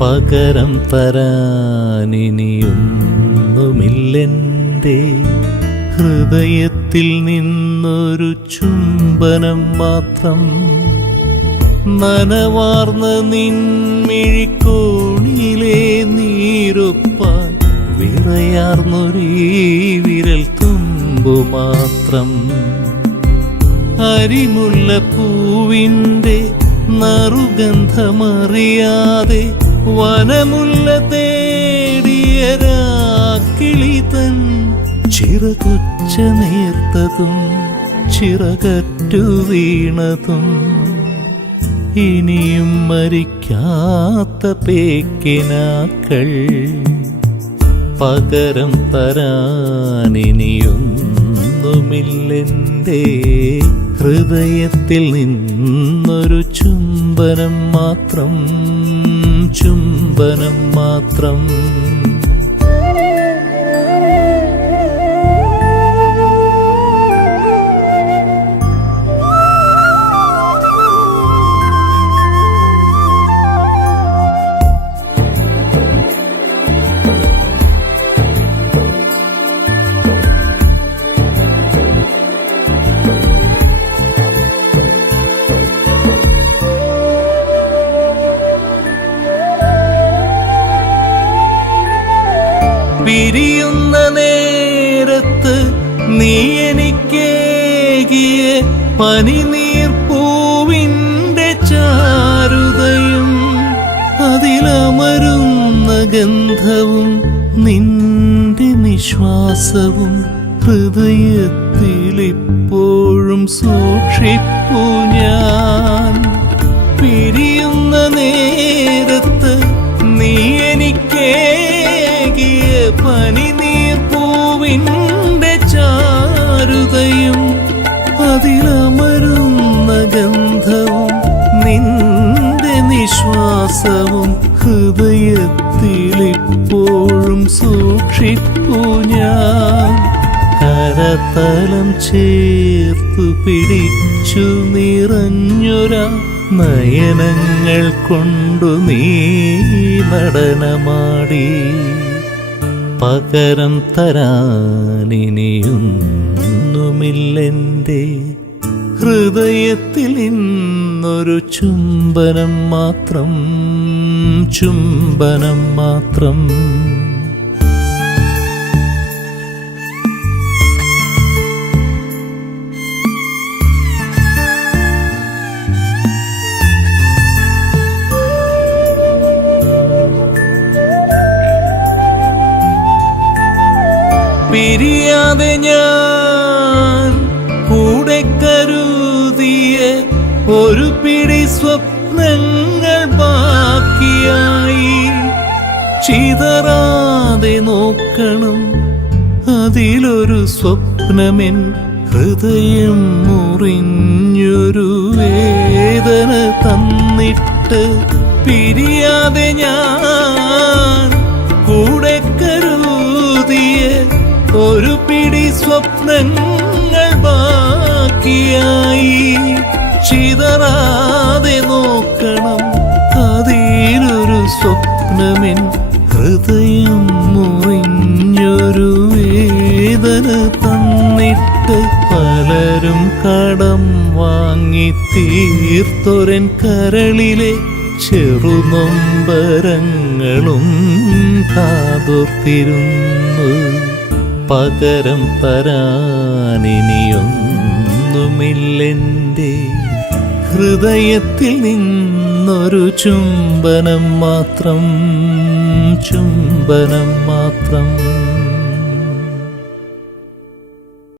പകരം തരാനിനിയൊന്നുമില്ലെന്റെ ഹൃദയത്തിൽ നിന്നൊരു ചുംബനം മാത്രം നനവാർന്ന നിൻമിഴിക്കോണിലെ നീരൊപ്പാൻ വിറയാർന്നൊരീ വിരൽ തുമ്പു മാത്രം അരിമുല്ല പൂവിന്റെ നറുഗന്ധമറിയാതെ വനമുല്ല തേടിയ രാക്കിളി തൻ ചിറകുച്ച നേർത്തതും ചിറകറ്റു വീണതും ഇനിയും മരിക്കാത്ത പേക്കിനാക്കൾ പകരം തരാനിനിയൊന്നുമില്ലെന്റെ ഹൃദയത്തിൽ നിന്നൊരു ചുംബനം മാത്രം ചുംബനം മാത്രം. പനിനീർപ്പൂവിന്റെ ചാരുതയും അതിലമരുന്ന ഗന്ധവും നിന്റെ നിശ്വാസവും ഹൃദയത്തിലിപ്പോഴും സൂക്ഷിപ്പു ഞാൻ. പിരിയുന്ന നേരത്ത് നീ എനിക്കേകിയ പനിനീർപ്പൂവിന്റെ കരതലം ചേർത്തു പിടിച്ചു നിറഞ്ഞൊരാ നയനങ്ങൾ കൊണ്ടു നീ നടനമാടി. പകരം തരാനിനിയൊന്നുമില്ലെന്റെ ഹൃദയത്തിൽ ഇന്നൊരു ചുംബനം മാത്രം ചുംബനം മാത്രം. ഞാൻ കൂടെ കരുതിയ ഒരു പിടി സ്വപ്നങ്ങൾ ബാക്കിയായി. ചിതറാതെ നോക്കണം അതിലൊരു സ്വപ്നമെൻ ഹൃദയം മുറിഞ്ഞൊരു വേദന തന്നിട്ട് പിരിയാതെ ഞാൻ കൂടെ കരുതിയ ഒരു സ്വപ്നങ്ങൾ ബാക്കിയായി ചിതറാതെ നോക്കണം. അതിലൊരു സ്വപ്നമെൻ ഹൃദയം മുറിഞ്ഞൊരു വേദന തന്നിട്ട് പലരും കടം വാങ്ങി തീർത്തൊരൻ കരളിലെ ചെറുനൊമ്പരങ്ങളും കാതോർത്തിരുന്നു. പകരം തരാനിനിയൊന്നുമില്ലെന്റെ ഹൃദയത്തിൽ നിന്നൊരു ചുംബനം മാത്രം ചുംബനം മാത്രം.